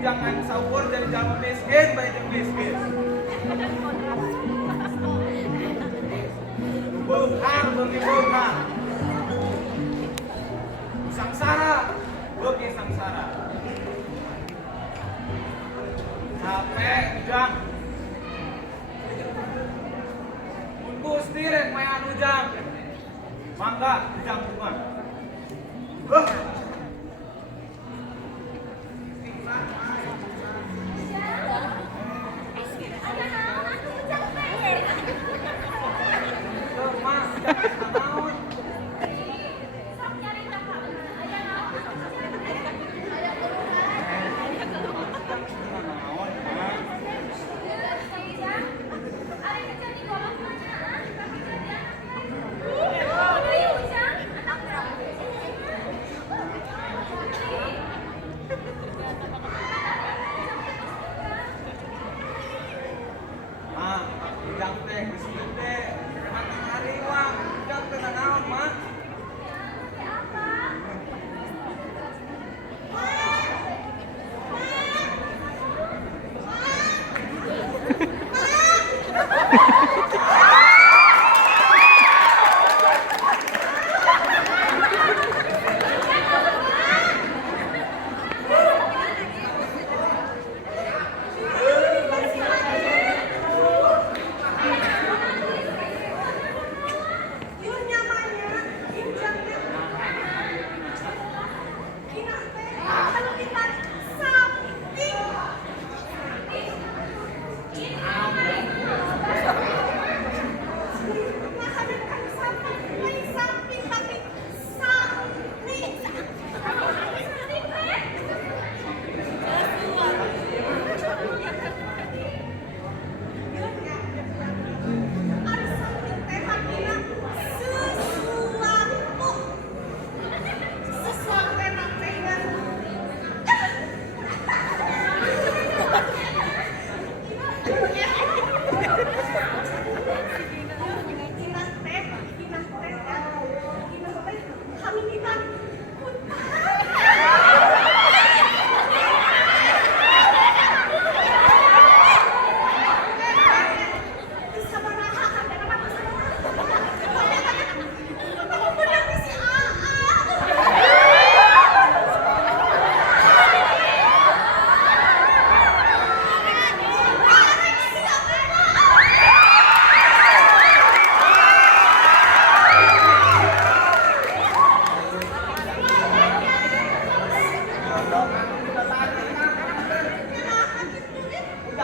Jangan sahur dari jamu miskin, baik miskin. Bukan, bukan. Sangsara, bagi sangsara. Capek, ujang. Gusti rek mayan ujang. Mangga, ujang bunga.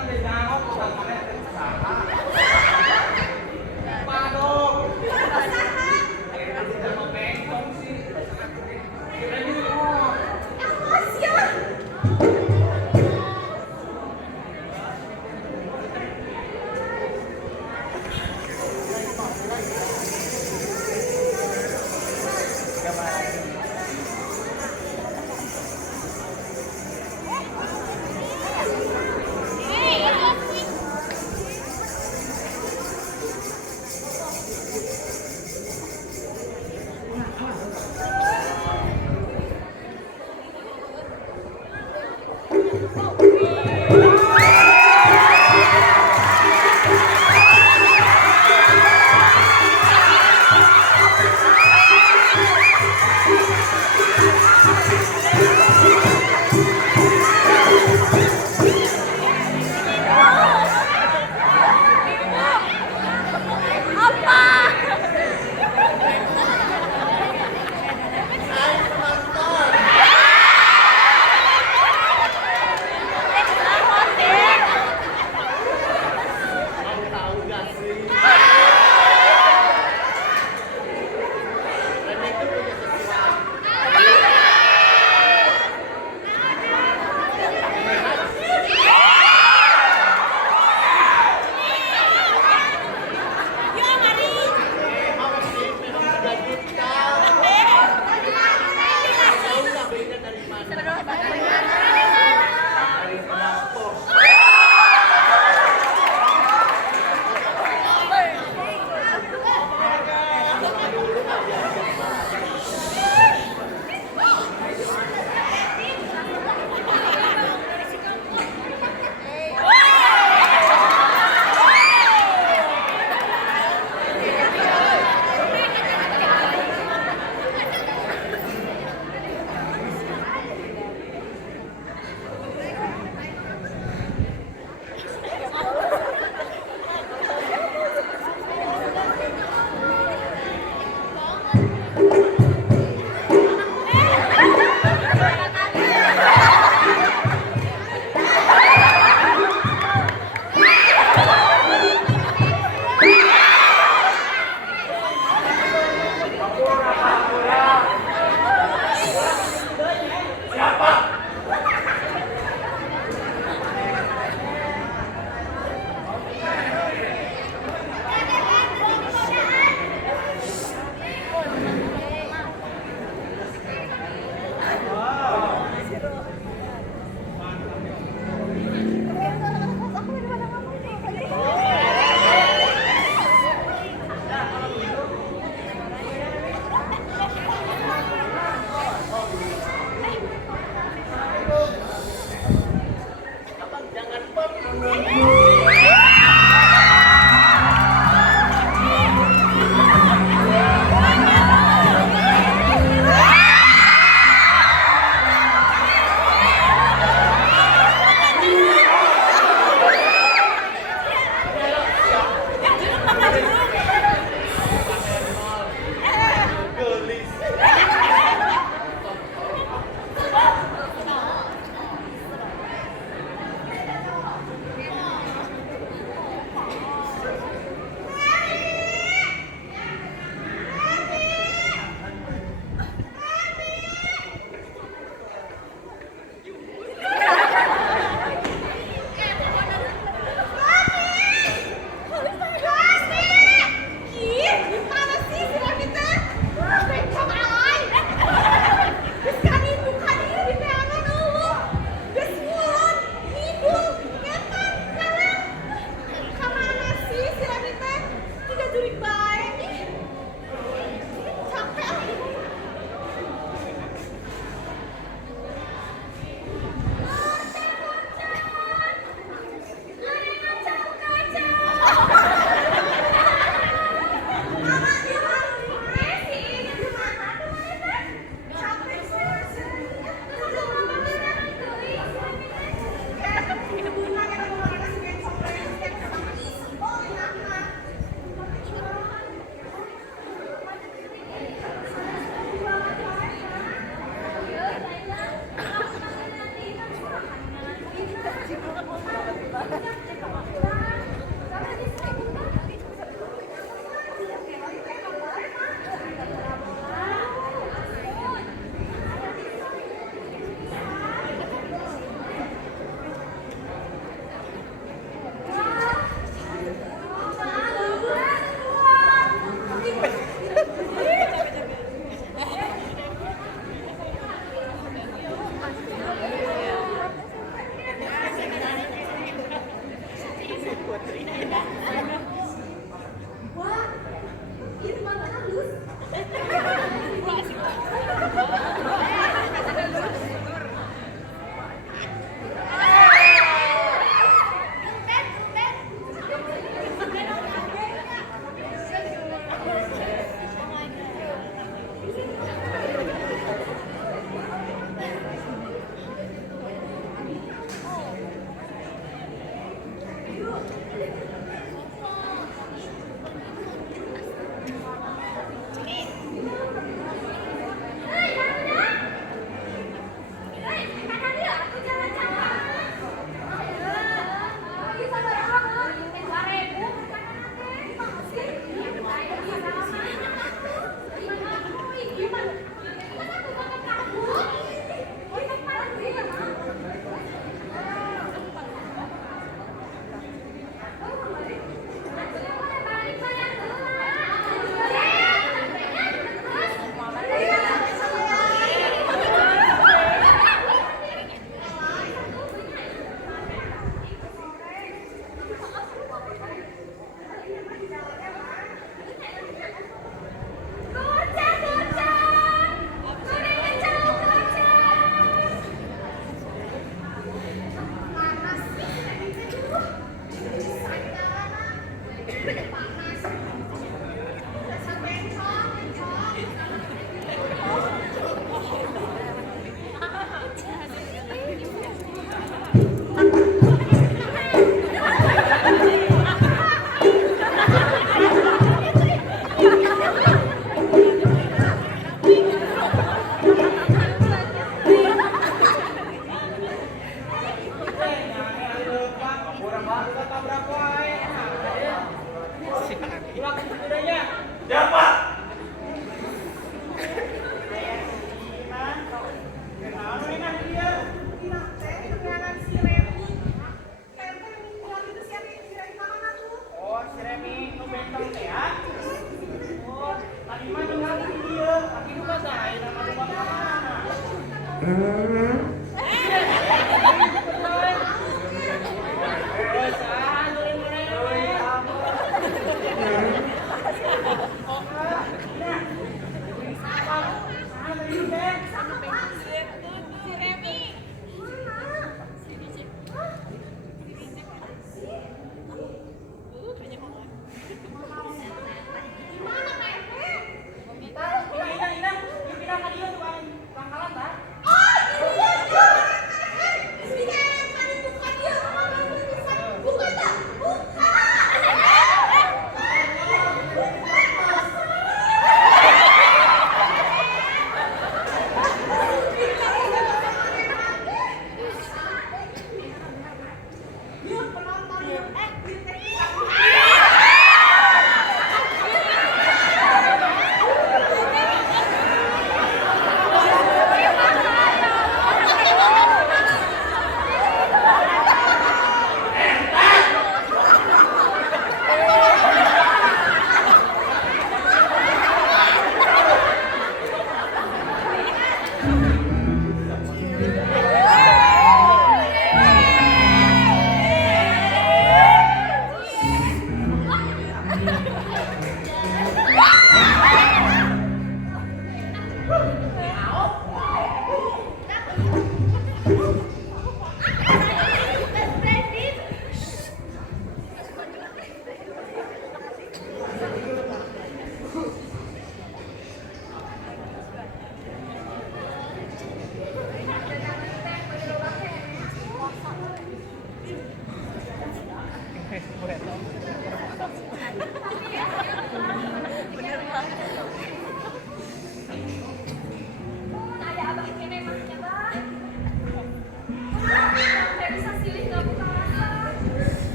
Jangan dijawab, udah mana usaha. Padok. Jangan bengkong sih. Ini kok.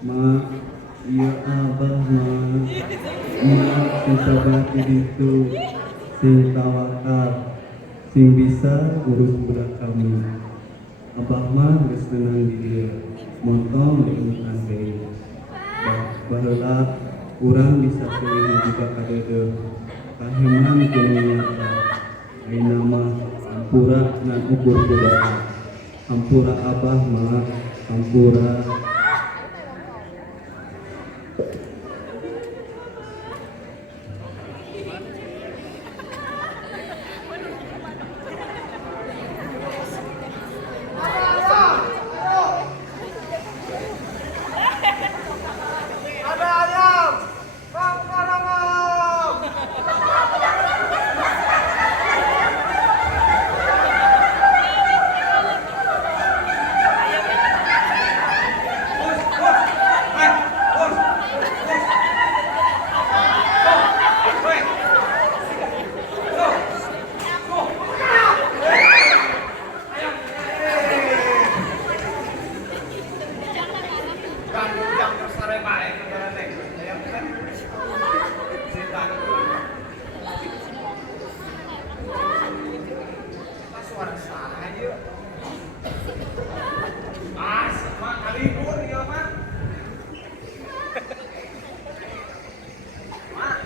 Ma, iya abah ma, ma sing sabar itu, sing tawakal, sing bisa urus budak kami. Abah mah geus tenang di dieu, montong diumutan deui. Baheula urang bisa pilih juga kadeudeung. Kaheman kudu nyata. Ayeuna mah hampura ngan ukur doa. Hampura abah mah, hampura. Ada ayam. Bang Karamam. Suara saya. Mas, mak kalibur ya, mak. Mak,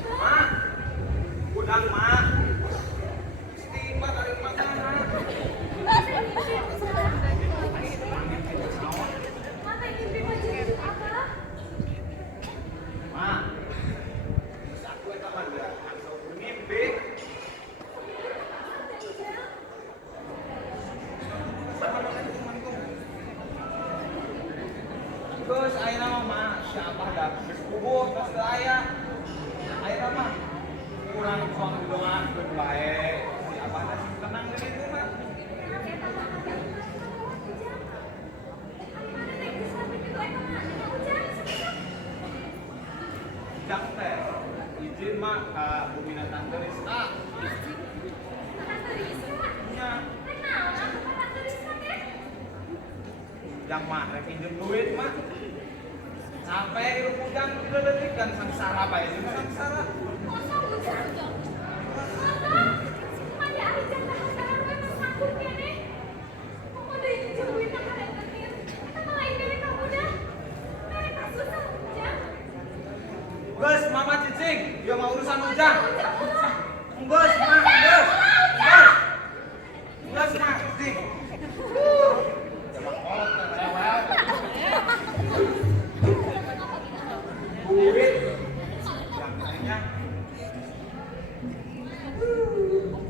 mak, udang mak. Istimewa dari mana, mak? Mak, terus aku eta mah langsung mimpi. Terus ayeuna mah mak, si Abah da geus puguh geus teu aya. Ayeuna mah kurang son doakeun bae. Si Abah da tenang deui itu mah. Ujang teh izin mah ka bumina Tante Rista. Nya. Ujang mah rek pinjem duit mah. Sampai hidup Ujang udah detik kan sangsara bae ini sangsara. Geus mama cicing, dia mau urusan Ujang. Geus mah, geus. Geus mah cicing. Duit yang lainnya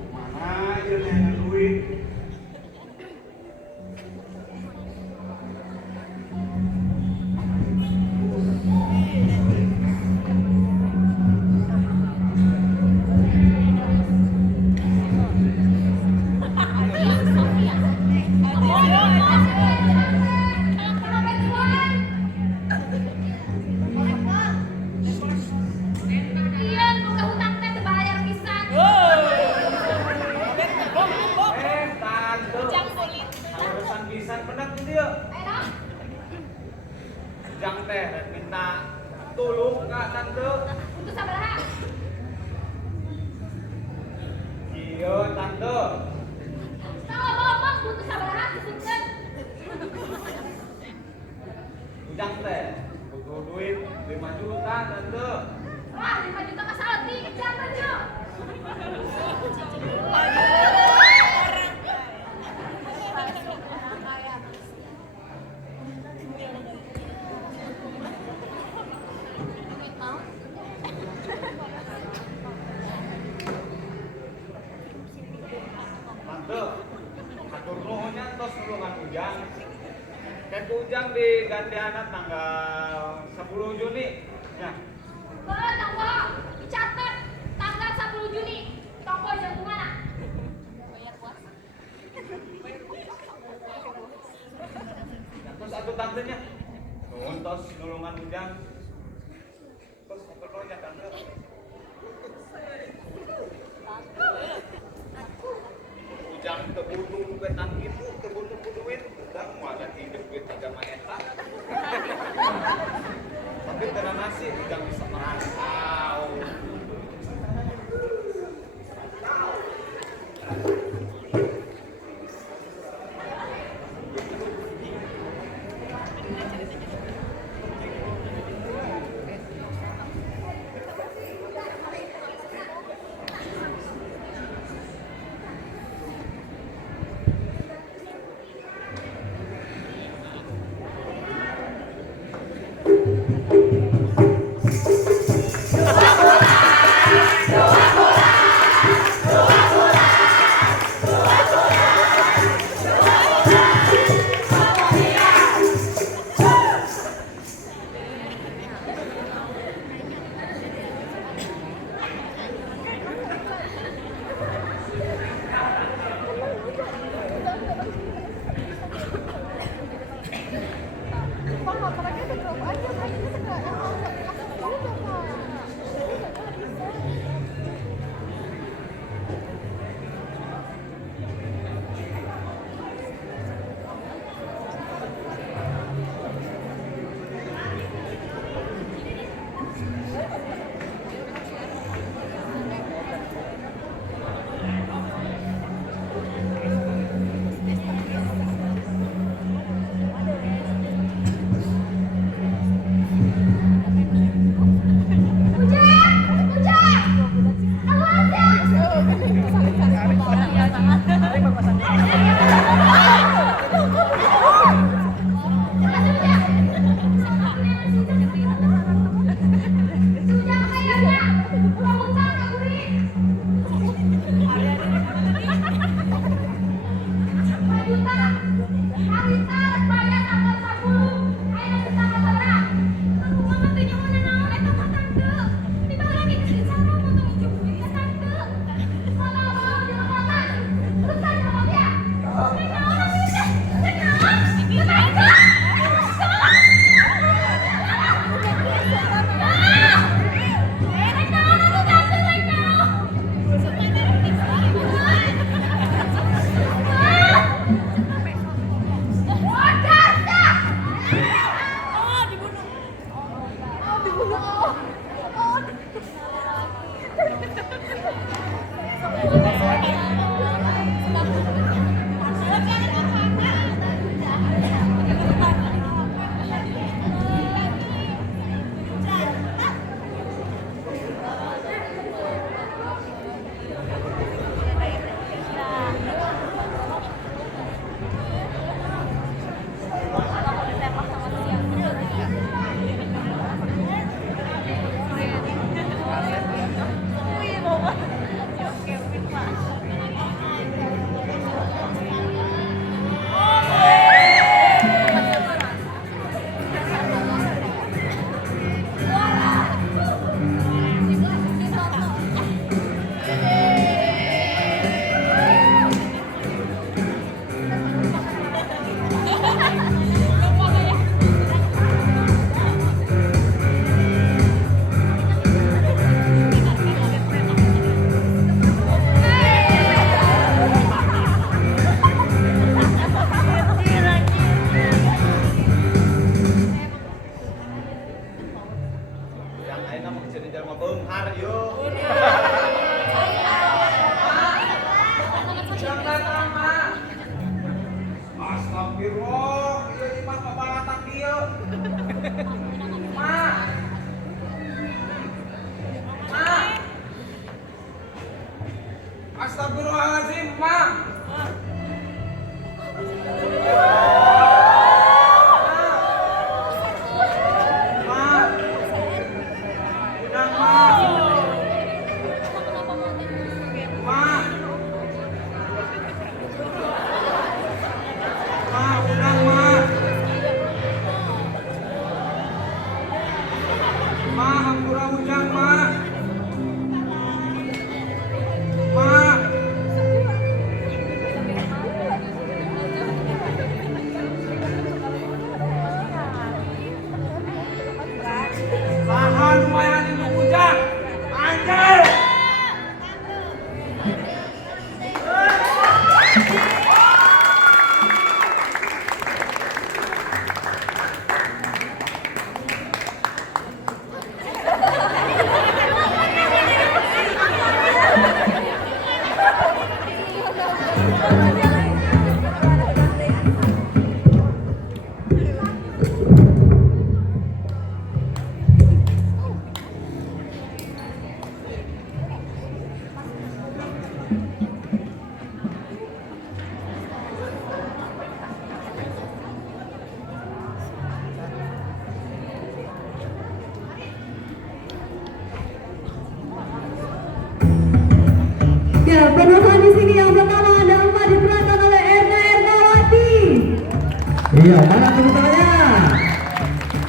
mana aja yang duit. Urusan pisan bener tuh dia. Ujang teh minta tulung ka tante. Untuk sabaraha? Iya tante. Kalau ngomong untuk sabaraha disebutkan. Ujang teh butuh duit 5 juta tante. Wah, 5 juta masalah di kejar aja. Tante, atur nuhunnya tos nulungan Ujang. Kayak Ujang diganti anak tanggal 10 Juni. Ya. Tonggo, dicatat tanggal 10 Juni. Tonggo jam mana? Bayar puas. Nah, terus atuh tantenya. Nuhun tos nulungan Ujang. Terus atur nuhunnya tante. Ujang tebunuh duitan gitu, tebunuh duit. Udah mau ada hidup duit agama eta. sih yang bisa merantau. Pak, laporannya udah drop aja, Pak. Ini segera yang langsung dulu dong, Pak. Ini nggak bisa. Ya, penuhan di sini yang pertama ada 4 diperankan oleh Erna Ernawati. Iya, mana tepuk tangannya?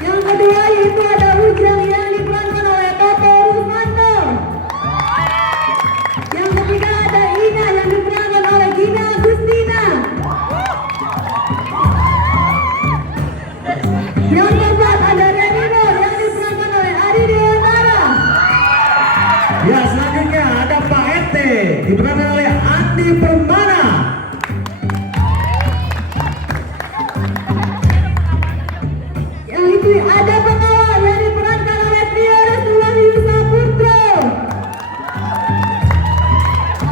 Yang kedua yaitu ada Ujang yang diperankan oleh Toto Rusmanto. Yang ketiga ada Ina yang diperankan oleh Gina Agustina. Yang keempat ada Renino yang diperankan oleh Adi Dewantara. Ya, selanjutnya ada Pak RT diperankan oleh Andi Permana. Yang itu ada pengawal yang diperankan oleh Tio Rasulullahi Saputro.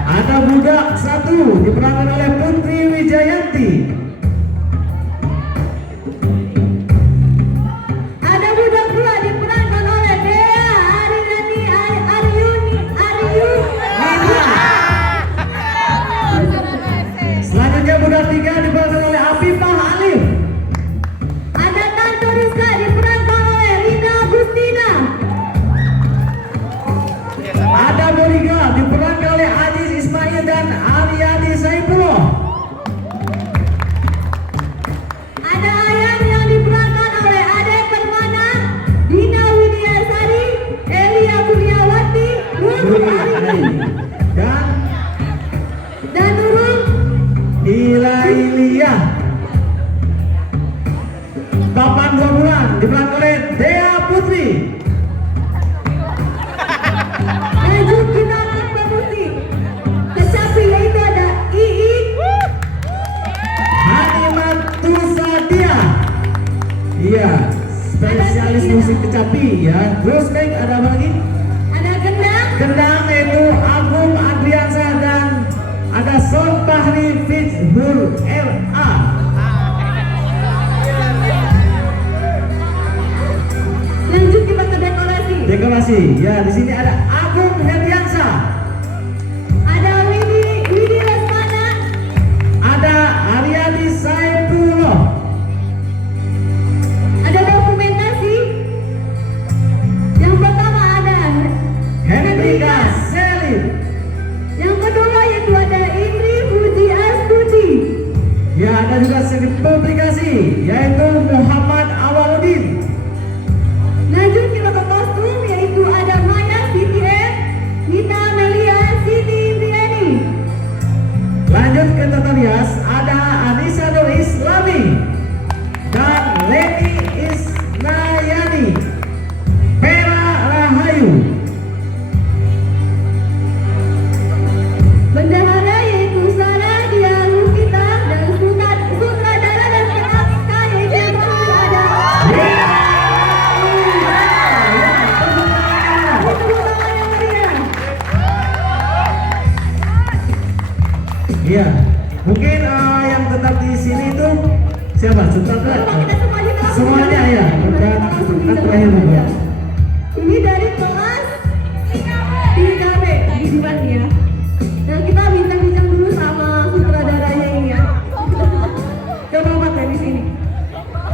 Ada budak 1 diperankan oleh Putri Wijayanti. Ada budak 2 diperankan oleh Dea Aryani Aryuni. Selanjutnya budak 3 diperankan oleh Afifah Alif. Ada Tanto Rizka diperankan oleh Rina Agustina. Ada bodyguard diperankan oleh Aziz Ismail dan Aryani Saifullah. Ada Ayam yang diperankan oleh Ade Permana, Dina Widiasari, Elia Kurniawati, Nurul Arifin, Dan dan Nurul. Ilailia. Papan 2 bulan diperankan oleh Dea Putri. Lanjut kita ke pemuti. Kecapi yaitu ada Iik, Hanimatu Sadia. Iya, spesialis musik kecapi ya. Terus baik ada apa lagi? ada Gendang, Gendang yaitu Agung Adriansa dan ada Son Bahri Fitzhur LA. lanjut kita ke dekorasi. Dekorasi. Ya, di sini ada Agung Herdiansa. Ada Widi Lesmana, Ada Aryani Saifullah. ada dokumentasi. Yang pertama ada Hendrika Selim. yang kedua yaitu ada Indri Puji Astuti. Ya, ada juga seni publikasi yaitu Muhammad Awaludin. Lanjut kita ke kostum yaitu ada Maya CTM, Nita Melia Siti Indriani. Lanjut ke tata rias ada Anissa Nur Islami dan Leni Isnayani. Pera Rahayu. Bendahara yaitu Sarah Dia Lukita dan sutradara dan pengarangnya yaitu yang pertama ada tepuk tangan yang meriah. Iya, mungkin yang tetap di sini itu siapa? Sutradara? Coba kita semuanya Semuanya ya, bukan terakhir bukan. Ini dari kelas 3B di Diwan ya. Nah kita bincang-bincang dulu sama sutradaranya ini ya. Coba Pak dari sini.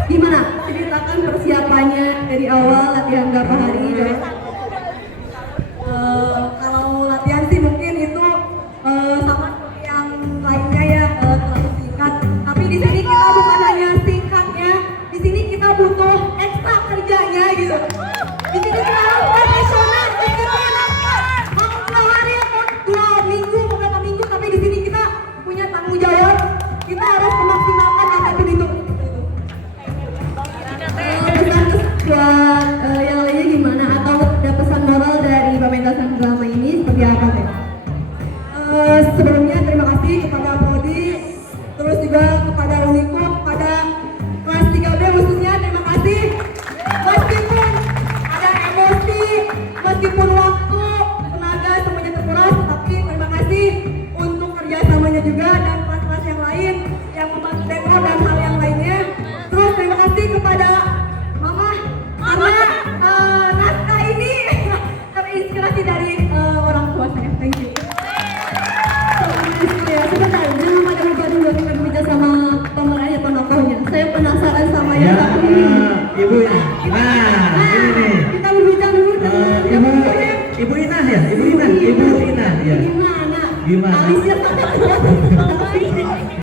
Gimana? Ceritakan persiapannya dari awal latihan berapa hari dan kalau latihan sih mungkin itu sama seperti yang lainnya ya terlalu singkat. Tapi di sini kita bukan hanya singkatnya, di sini kita butuh ekstra kerjanya gitu. Di sini kita harus profesional, kita mau 2 hari atau 2 minggu, beberapa minggu, tapi di sini kita punya tanggung jawab. Kita harus memaksimalkan apa itu itu. Pesan buat yang lainnya gimana? Atau ada pesan moral dari pementasan drama ini seperti apa teh? Sebelumnya terima kasih kepada Podi, terus juga kepada Uniko, kepada kelas 3B khususnya terima kasih. Meskipun ada emosi, meskipun waktu, tenaga semuanya terkuras, tapi terima kasih untuk kerjasamanya juga dan kelas-kelas yang lain yang membantu dekor dan hal yang lainnya. Terus terima kasih kepada Mama karena naskah ini terinspirasi dari orang tua saya. Thank you. Ya, sebentar, jangan pada lupa dulu kita berbicara sama pemerannya tokohnya. Saya penasaran sama yang Ya, satu ini. Ibu ya. Nah, ini nih. Kita berbicara dulu dengan Ibu Inah ya, Ibu Inah ya. gimana Gimana? Alisnya